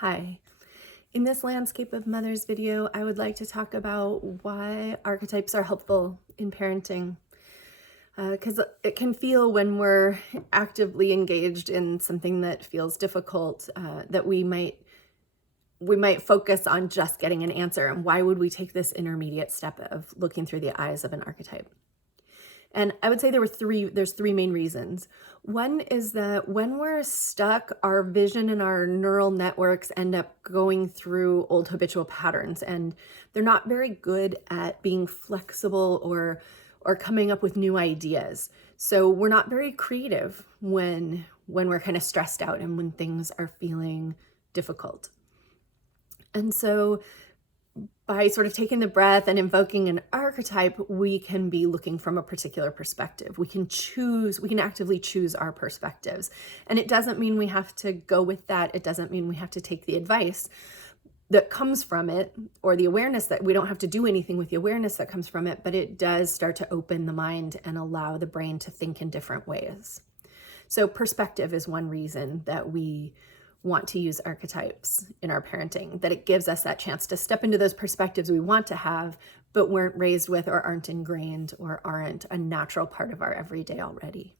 Hi. In this Landscape of Mothers video, I would like to talk about why archetypes are helpful in parenting. Because it can feel when we're actively engaged in something that feels difficult, that we might focus on just getting an answer. And why would we take this intermediate step of looking through the eyes of an archetype? And I would say there's three main reasons. One is that when we're stuck, our vision and our neural networks end up going through old habitual patterns, and they're not very good at being flexible or coming up with new ideas. So we're not very creative when we're kind of stressed out and when things are feeling difficult. And so by sort of taking the breath and invoking an archetype, we can be looking from a particular perspective. We can actively choose our perspectives. And it doesn't mean we have to go with that. It doesn't mean we have to take the advice that comes from it, or the awareness that we don't have to do anything with the awareness that comes from it, but it does start to open the mind and allow the brain to think in different ways. So perspective is one reason that we want to use archetypes in our parenting, that it gives us that chance to step into those perspectives we want to have, but weren't raised with or aren't ingrained or aren't a natural part of our everyday already.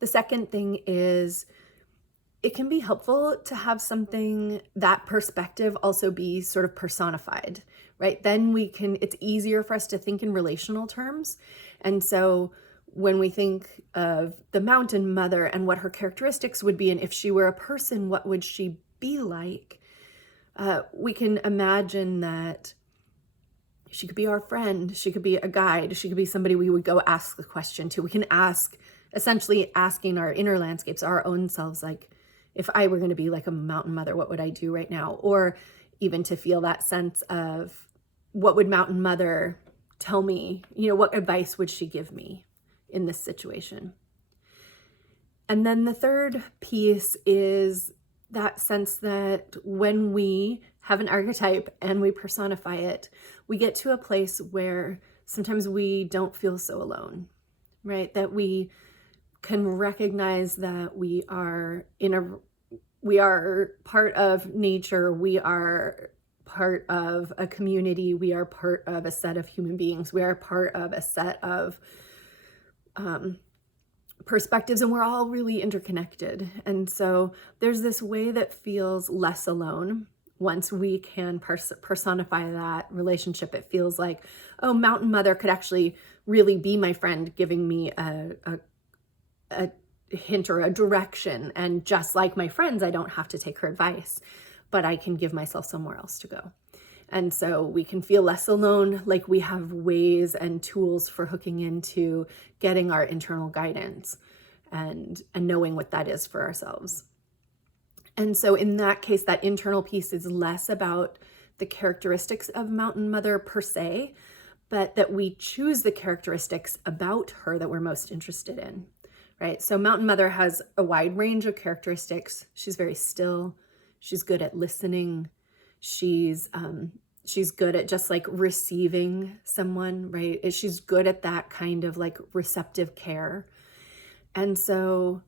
The second thing is it can be helpful to have something, that perspective also be sort of personified, right? Then it's easier for us to think in relational terms. And so when we think of the mountain mother and what her characteristics would be, and if she were a person, what would she be like? We can imagine that she could be our friend, she could be a guide, she could be somebody we would go ask the question to. We can essentially asking our inner landscapes, our own selves, like, if I were going to be like a mountain mother, what would I do right now? Or even to feel that sense of, what would mountain mother tell me? What advice would she give me in this situation? And then the third piece is that sense that when we have an archetype and we personify it, we get to a place where sometimes we don't feel so alone, right? That we can recognize that we are part of nature, we are part of a community, we are part of a set of human beings, we are part of a set of perspectives, and we're all really interconnected. And so there's this way that feels less alone once we can personify that relationship. It feels like, oh, mountain mother could actually really be my friend, giving me a hint or a direction. And just like my friends, I don't have to take her advice, but I can give myself somewhere else to go. And so we can feel less alone, like we have ways and tools for hooking into getting our internal guidance and knowing what that is for ourselves. And so in that case, that internal piece is less about the characteristics of mountain mother per se, but that we choose the characteristics about her that we're most interested in, right? So mountain mother has a wide range of characteristics. She's very still. She's good at listening. She's good at just like receiving someone, right? She's good at that kind of like receptive care. And so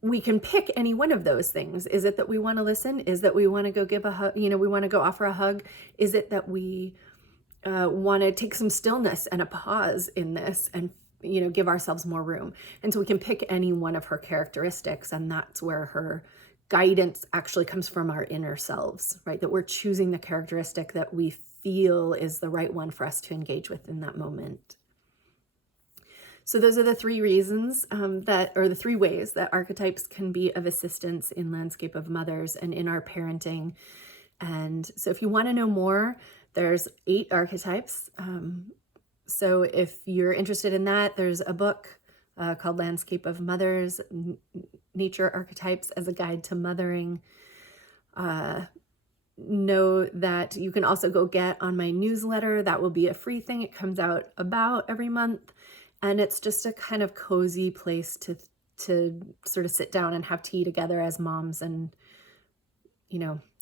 we can pick any one of those things. Is it that we want to listen? Is that we want to go give a hug? We want to go offer a hug? Is it that we want to take some stillness and a pause in this and give ourselves more room? And so we can pick any one of her characteristics, and that's where her guidance actually comes from our inner selves, right? That we're choosing the characteristic that we feel is the right one for us to engage with in that moment. So those are the three reasons the three ways that archetypes can be of assistance in Landscape of Mothers and in our parenting. And so if you want to know more, there's 8 archetypes. So if you're interested in that, there's a book called Landscape of Mothers, Nature Archetypes as a Guide to Mothering. Know that you can also go get on my newsletter. That will be a free thing. It comes out about every month. And it's just a kind of cozy place to sort of sit down and have tea together as moms and,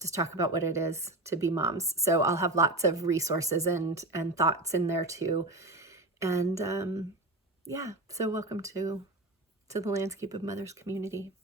just talk about what it is to be moms. So I'll have lots of resources and thoughts in there too. And so welcome to the Landscape of Mothers community.